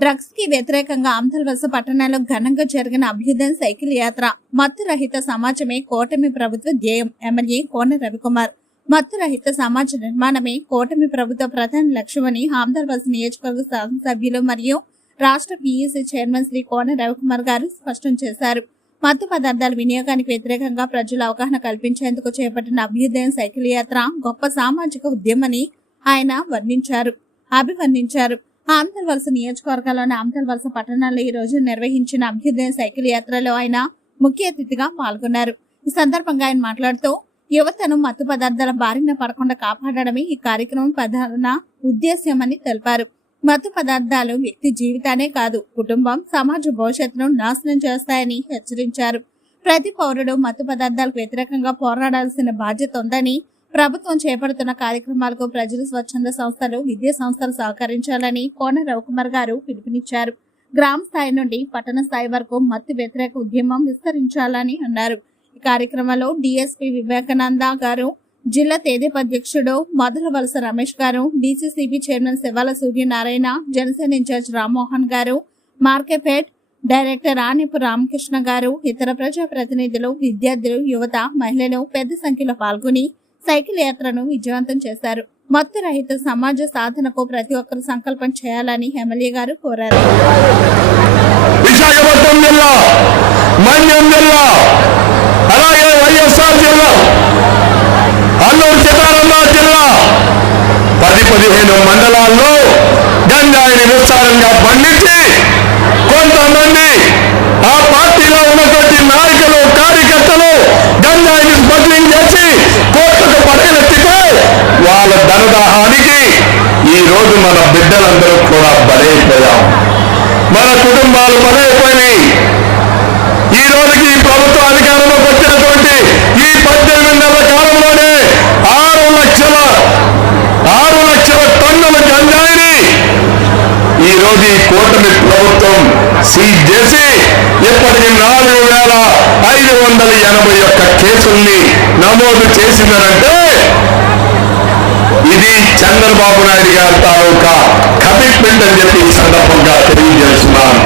డ్రగ్స్కి వ్యతిరేకంగా ఆంధ్రవలస పట్టణాల్లో ఘనంగా జరిగిన అభ్యుదయం సైకిల్ యాత్ర మత్తు రహిత సమాజమే కూటమి ప్రభుత్వ ధ్యేయం ఎమ్మెల్యే కోన రవికుమార్. మత్తు రహిత సమాజ నిర్మాణమే కూటమి ప్రభుత్వ ప్రధాన లక్ష్యమని ఆంధ్రవలస నియోజకవర్గ శాసనసభ్యులు మరియు రాష్ట్ర పీఈసీ చైర్మన్ శ్రీ కోన రవికుమార్ గారు స్పష్టం చేశారు. మత్తు పదార్థాల వినియోగానికి వ్యతిరేకంగా ప్రజల అవగాహన కల్పించేందుకు చేపట్టిన అభ్యుదయం సైకిల్ యాత్ర గొప్ప సామాజిక ఉద్యమని ఆయన వర్ణించారు. అభివర్ణించారు. ఆంధ్ర వలస నియోజకవర్గాల్లోని ఆంధ్ర వలస పట్టణాల్లో ఈ రోజు నిర్వహించిన అభ్యుదయ సైకిల్ యాత్రలో ఆయన ముఖ్య అతిథిగా పాల్గొన్నారు. ఈ సందర్భంగా ఆయన మాట్లాడుతూ యువతను మత్తు పదార్థాల బారిన పడకుండా కాపాడడమే ఈ కార్యక్రమం ప్రధాన ఉద్దేశ్యమని తెలిపారు. మత్తు పదార్థాలు వ్యక్తి జీవితానే కాదు కుటుంబం సమాజ భవిష్యత్తును నాశనం చేస్తాయని హెచ్చరించారు. ప్రతి పౌరుడు మత్తు పదార్థాలకు వ్యతిరేకంగా పోరాడాల్సిన బాధ్యత ఉందని ప్రభుత్వం చేపడుతున్న కార్యక్రమాలకు ప్రజలు స్వచ్ఛంద సంస్థలు విద్యా సంస్థలు సహకరించాలని కోన రవికుమార్ గారు పిలుపునిచ్చారు. గ్రామ స్థాయి నుండి పట్టణ స్థాయి వరకు మత్తు వ్యతిరేక ఉద్యమం విస్తరించాలని అన్నారు. ఈ కార్యక్రమంలో డిఎస్పి వివేకానంద గారు జిల్లా తేదీప అధ్యక్షుడు Madhura Valasa Ramesh garu DCCB chairman Sivala Suryanarayana Janasena in-charge Rammohan garu Markapet director ఆనిపు Ramakrishna గారు ఇతర ప్రజా ప్రతినిధులు విద్యార్థులు యువత మహిళలు పెద్ద సంఖ్యలో పాల్గొని సైకిల్ యాత్రను విజయవంతం చేశారు. మత్తు రహిత సమాజ సాధనకు ప్రతి ఒక్కరు సంకల్పం చేయాలని ఎమ్మెల్యే గారు కోరారు. విశాఖపట్నం జిల్లా మన్యం జిల్లా ఈరోజు మన బిడ్డలందరూ కూడా బలైపోయాం మన కుటుంబాలు బలైపోయినాయి ఈ రోజుకి ఈ ప్రభుత్వ అధికారంలోకి వచ్చినటువంటి ఈ పద్దెనిమిది నెలల కాలంలోనే ఆరు లక్షల ఆరు లక్షల టన్నుల గంజాయిని ఈ రోజు ఈ కూటమి ప్రభుత్వం సీజ్ చేసి ఇప్పటికి నాలుగు వేల ఐదు వందల ఎనభై ఒక్క కేసుల్ని నమోదు చేసిందనంటే ఇది చంద్రబాబు నాయుడు గారి తాలూకా కమిట్మెంట్ అని చెప్పి ఈ సందర్భంగా తెలియజేస్తున్నాను.